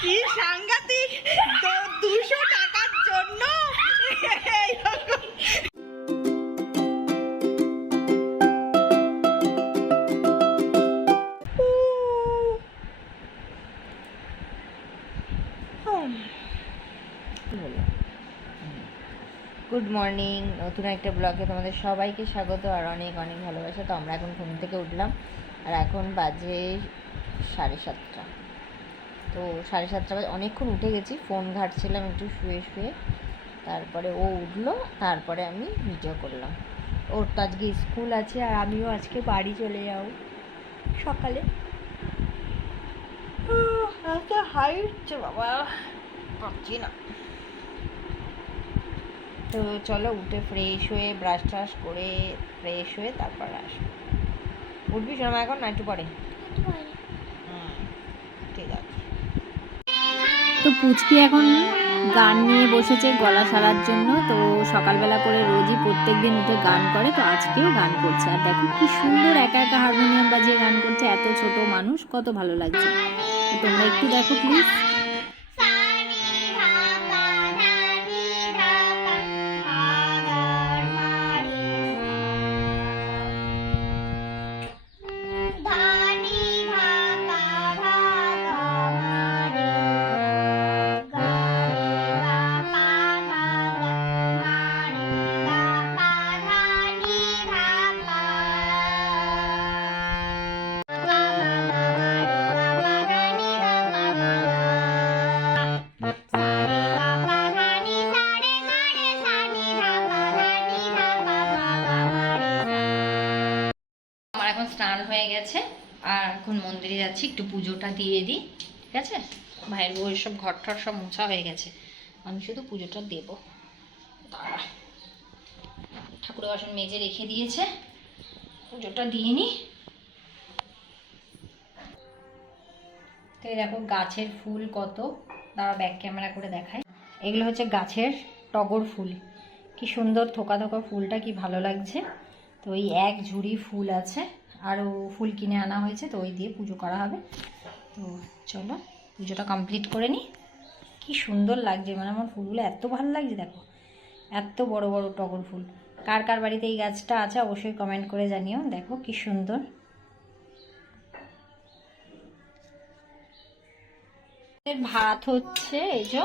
কি সাংঘাতিক? দুশো টাকার জন্য? গুড মর্নিং নতুন একটা ব্লগে তোমাদের সবাইকে স্বাগত আর অনেক অনেক ভালোবাসা। তো আমরা এখন ঘুম থেকে উঠলাম। আর এখন বাজে সাড়ে সাতটা। তো সাড়ে সাতটা বাজে, অনেকক্ষণ উঠে গেছি, ফোন ঘাটছিলাম একটু শুয়ে শুয়ে। তারপরে ও উঠল, তারপরে আমি ভিডিও করলাম। ওর তো আজকে স্কুল আছে আর আমিও আজকে বাড়ি চলে যাব সকালে। এত হাই উঠছে বাবা পারছি না। তো চলো উঠে ফ্রেশ হয়ে ব্রাশ ট্রাশ করে ফ্রেশ হয়ে তারপর আসব। উঠবি শোনা এখন না একটু পরে? ঠিক আছে। তো পুচকি এখন গান নিয়ে বসেছে গলা সারার জন্য তো সকালবেলা করে রোজই প্রত্যেক দিন উঠে গান করে তো আজকেও গান করছে। আর দেখো কি সুন্দর একা একা হারমোনিয়াম বাজিয়ে গান করছে এত ছোট মানুষ কত ভালো লাগছে। তো তোমরা একটু দেখো প্লিজ হয়ে গেছে। আর এখন মন্দিরে যাচ্ছি, একটু পুজোটা দিয়ে দিই, ঠিক আছে? ভাইয়ের বউ সব ঘর টর সব মোছা হয়ে গেছে। আমি শুধু পুজোটা দেব। দাঁড়া। ঠাকুরের বাসন মেজে রেখে দিয়েছে। পুজোটা দিয়ে নিই তো এই দেখো গাছের ফুল কত। দাঁড়া ব্যাক ক্যামেরা করে দেখায় এগুলো হচ্ছে গাছের টগর ফুল। কি সুন্দর থোকা থোকা ফুলটা, কি ভালো লাগছে। তো ওই এক ঝুড়ি ফুল আছে। আরও ফুল কিনে আনা হয়েছে, তো ওই দিয়ে পুজো করা হবে। তো চলো, পুজোটা কমপ্লিট করে নিই। কি সুন্দর লাগছে মানে আমার ফুলগুলো এত ভালো লাগছে, দেখো। এত বড় বড় টগর ফুল। কার কার বাড়িতে এই গাছটা আছে, অবশ্যই কমেন্ট করে জানিও। দেখো কি সুন্দর। ভাত হচ্ছে, এই যে।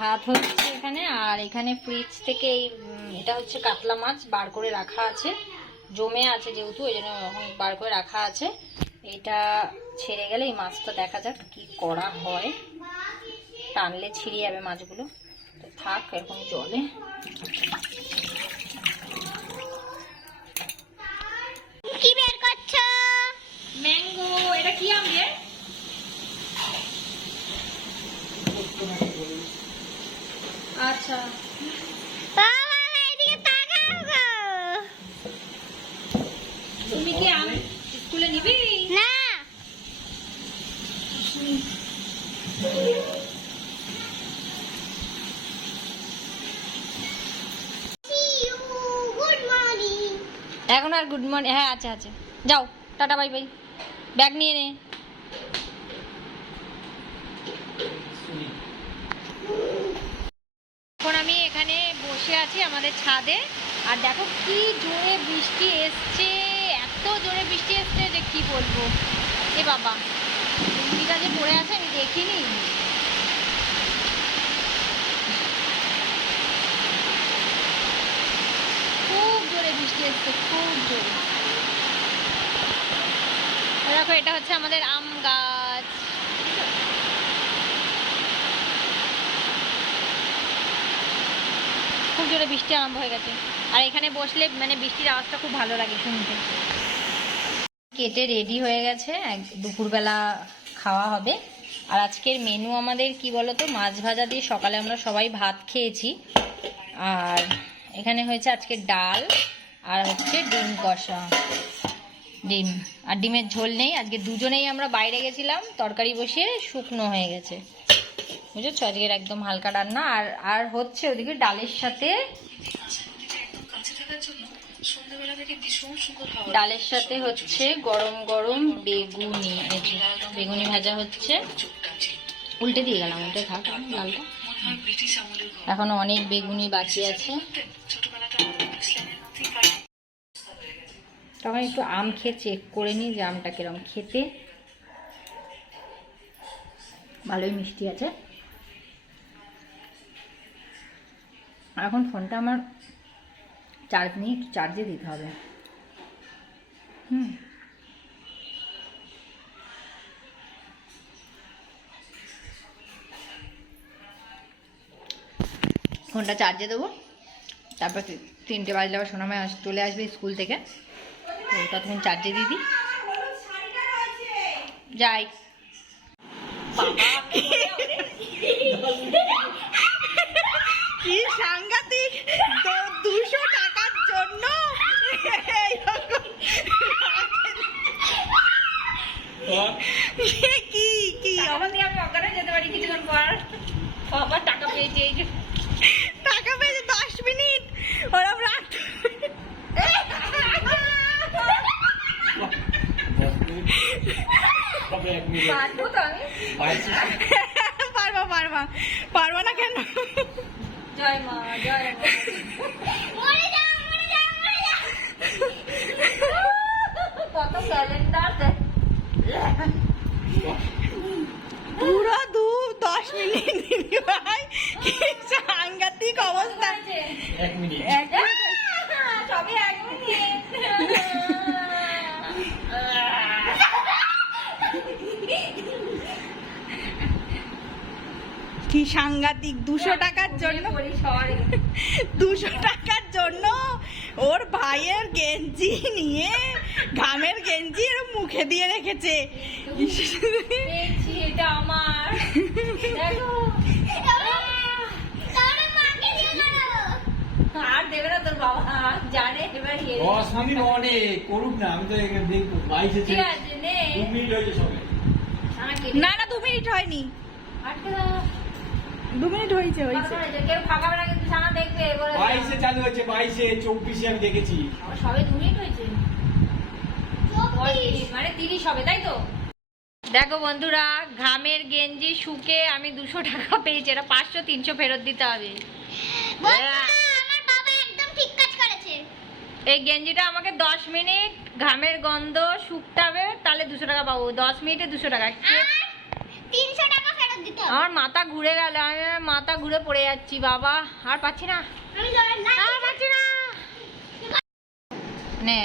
ভাত হচ্ছে এখানে, আর এখানে ফ্রিজ থেকে এই এটা হচ্ছে কাতলা মাছ বার করে রাখা আছে। জমে আছে যেহেতু ওই জন্য এখন বার করে রাখা আছে। এটা ছেড়ে গেলে এই মাছটা দেখা যাক কি করা হয়। টানলে ছিঁড়ে যাবে মাছগুলো। তো থাক এরকম জলে। কি বের করছ? ম্যাঙ্গো এটা কি আম রে? আচ্ছা বাবা এদিকে তাকাও গো তুমি কি আম স্কুলে নিবি না গুড মর্নিং এখন আর গুড মর্নিং হ্যাঁ আছে আছে। যাও, টাটা বাই বাই ব্যাগ নিয়ে নে। এখন আমি এখানে বসে আছি আমাদের ছাদে। আর দেখো কি জোরে বৃষ্টি এসছে। এত জোরে বৃষ্টি এসছে যে কি বলব? এ বাবা লুঙ্গিটা যে পড়ে আছে? আমি দেখিনি খুব জোরে খুব জোরে দেখো, এটা হচ্ছে আমাদের আম গাছ। খুব জোরে বৃষ্টি আরম্ভ হয়ে গেছে। আর এখানে বসলে মানে বৃষ্টির আওয়াজটা খুব ভালো লাগে শুনতে। কেটে রেডি হয়ে গেছে দুপুরবেলা খাওয়া হবে। আর আজকের মেনু আমাদের কি বলতো, মাছ ভাজা দিয়ে সকালে আমরা সবাই ভাত খেয়েছি। আর এখানে হয়েছে আজকে ডাল। আর হচ্ছে ডিম কষা। ডিম। আর ডিমের ঝোল নেই। আজকে দুজনেই আমরা বাইরে গেছিলাম, তরকারি বসিয়ে শুকনো হয়ে গেছে। বুঝেছ? আজকের একদম হালকা রান্না। আর আর হচ্ছে ওদিকে ডালের সাথে ডালের সাথে হচ্ছে গরম গরম বেগুনি। বেগুনি ভাজা হচ্ছে। উল্টে দিয়ে গেলাম, উল্টে থাক লালটা এখনও অনেক বেগুনি বাকি আছে। তখন একটু আম খেয়ে চেক করে নিই যে আমটা কিরম খেতে। ভালোই মিষ্টি আছে। এখন ফোনটা আমার চার্জ নিয়ে একটু চার্জে দিতে হবে। হুম। ফোনটা চার্জে দেবো। তারপর তিনটে বাজলে আবার সোনামায় আস, চলে আসবে স্কুল থেকে। ততক্ষণ চার্জে দিয়ে দিই। যাই। কি সাংঘাতিক? দুশো টাকার জন্য? কি কি? দিয়ে আমি হয়ে যেতে পারি কিছুক্ষণ পর। বাবা টাকা পেয়েছি এই যে টাকা পেয়েছে দশ মিনিট ওরম রাত পারব তো আমি পারবা পারবা। পারবা না কেন? জয় মা জয় পুরো দু দশ মিনিট দিদি ভাই। কি সাংঘাতিক অবস্থা। এক মিনিট এক সবই এক মিনিট কি সাংঘাতিক? দুশো টাকার জন্য? দুশো টাকার জন্য ওর ভাইয়ের গেঞ্জি নিয়ে ঘামের গেঞ্জি এর মুখে দিয়ে রেখেছে। এটা আমার। আর দেবে না তোর বাবা জানে এবার হেরে অনেক করুক না আমি তো দেখব। বাইশে ঠিক আছে নে। দু মিনিট হয়েছে সবে। না না দু মিনিট হয়নি। আটকে দাও। দু মিনিট হয়েছে হয়েছে। কেউ ফাঁকাবে না কিন্তু সানা দেখবে বাইশে চালু হয়েছে বাইশে চব্বিশে আমি দেখেছি। সবে দু মিনিট হয়েছে? মানে তিরিশ হবে তাই তো? দেখো বন্ধুরা ঘামের গেঞ্জি শুকে আমি দুশো টাকা পেয়েছি এটা পাঁচশো তিনশো ফেরত দিতে হবে। বন্ধুরা, আমার বাবা একদম ঠিক কাজ করেছে। এই গেঞ্জিটা আমাকে দশ মিনিট ঘামের গন্ধ শুকতে হবে তাহলে দুশো টাকা পাবো। দশ মিনিটে দুশো টাকা কে- আর তিনশো টাকা ফেরত দিতে হবে আমার মাথা ঘুরে গেল আমি মাথা ঘুরে পড়ে যাচ্ছি বাবা। আর পাচ্ছি না। আর পাচ্ছি না। নে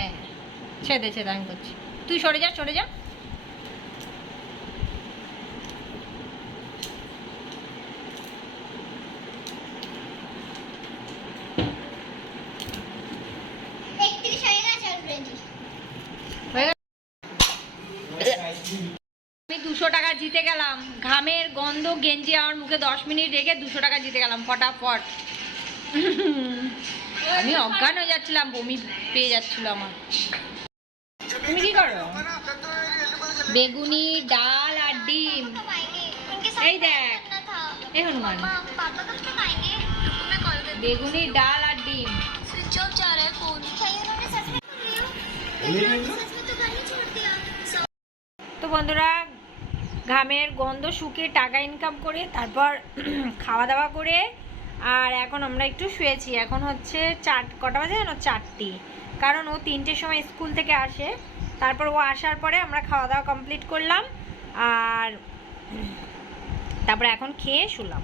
ছেদে ছেদে আমি করছি। তুই সরে যা সরে যা একত্রিশ হয়ে গেছে অলরেডি হয়ে গেল? আমি দুশো টাকা জিতে গেলাম। ঘামের গন্ধ গেঞ্জি আমার মুখে দশ মিনিট রেখে দুশো টাকা জিতে গেলাম, ফটাফট। আমি অজ্ঞান হয়ে যাচ্ছিলাম, বমি পেয়ে যাচ্ছিল আমার। তুমি কি করো? বেগুনি, ডাল আর ডিম। এই দেখ, এই হনুমান। বেগুনি, ডাল আর ডিম। তো বন্ধুরা ঘামের গন্ধ শুকে টাকা ইনকাম করে, তারপর খাওয়া দাওয়া করে, আর এখন আমরা একটু শুয়েছি। এখন হচ্ছে চার, কটা বাজে জানো চারটি। কারণ ও তিনটের সময় স্কুল থেকে আসে। তারপর ও আসার পরে আমরা খাওয়া দাওয়া কমপ্লিট করলাম, আর তারপর এখন খেয়ে শুলাম।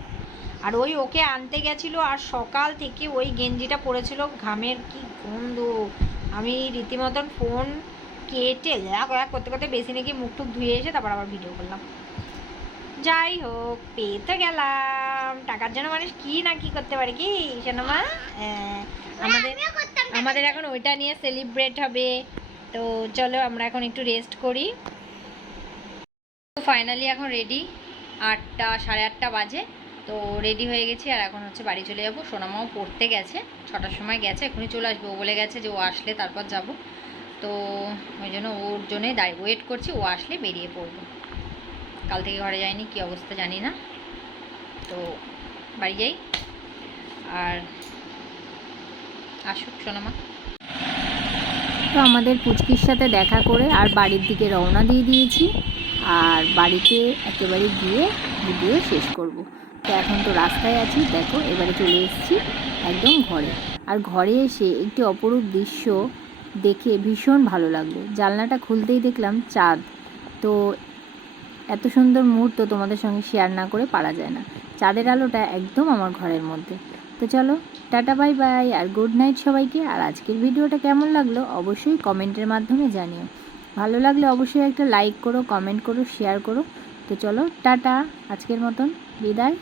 আর ওই ওকে আনতে গেছিল, আর সকাল থেকে ওই গেঞ্জিটা পড়েছিল ঘামের কি গন্ধ! আমি রীতিমতন ফোন কেটে এক এক করতে করতে বেশি নাকি মুখ টুক ধুয়ে এসে তারপর আবার ভিডিও করলাম। যাই হোক পেয়ে তো গেলাম। টাকার জন্য মানুষ কি না কি করতে পারে কি? আহ, আমাদের আমাদের এখন ওইটা নিয়ে সেলিব্রেট হবে। তো চলো আমরা এখন একটু রেস্ট করি। ফাইনালি এখন রেডি আটটা সাড়ে আটটা বাজে। তো রেডি হয়ে গেছি আর এখন হচ্ছে বাড়ি চলে যাব। সোনামাও পড়তে গেছে ছটার সময় গেছে এখনই চলে আসব। বলে গেছে যে ও আসলে তারপর যাব। তো ওই জন্য ওর জন্যই দাঁড়িয়ে ওয়েট করছি, ও আসলে বেরিয়ে পড়ব। কাল থেকে ঘরে যায়নি, কি অবস্থা জানি না। তো বাড়ি যাই। আর আসুক সোনামা। তো আমাদের পুচকির সাথে দেখা করে আর বাড়ির দিকে রওনা দিয়ে দিয়েছি। আর বাড়িতে একেবারে গিয়ে ভিডিও শেষ করব। তো এখন তো রাস্তায় আছি, দেখো, এবারে চলে এসেছি একদম ঘরে। আর ঘরে এসে একটি অপরূপ দৃশ্য দেখে ভীষণ ভালো লাগল। জানলাটা খুলতেই দেখলাম চাঁদ। তো এত সুন্দর মুহূর্ত তোমাদের সঙ্গে শেয়ার না করে পারা যায় না। চাঁদের আলোটা একদম আমার ঘরের মধ্যে। তো চলো, টাটা বাই বাই আর গুড নাইট সবাইকে। আর আজকের ভিডিওটা কেমন লাগল অবশ্যই কমেন্টের মাধ্যমে জানিও। ভালো লাগলে অবশ্যই একটা লাইক করো কমেন্ট করো শেয়ার করো। তো চলো, টাটা, আজকের মতন। বিদায়।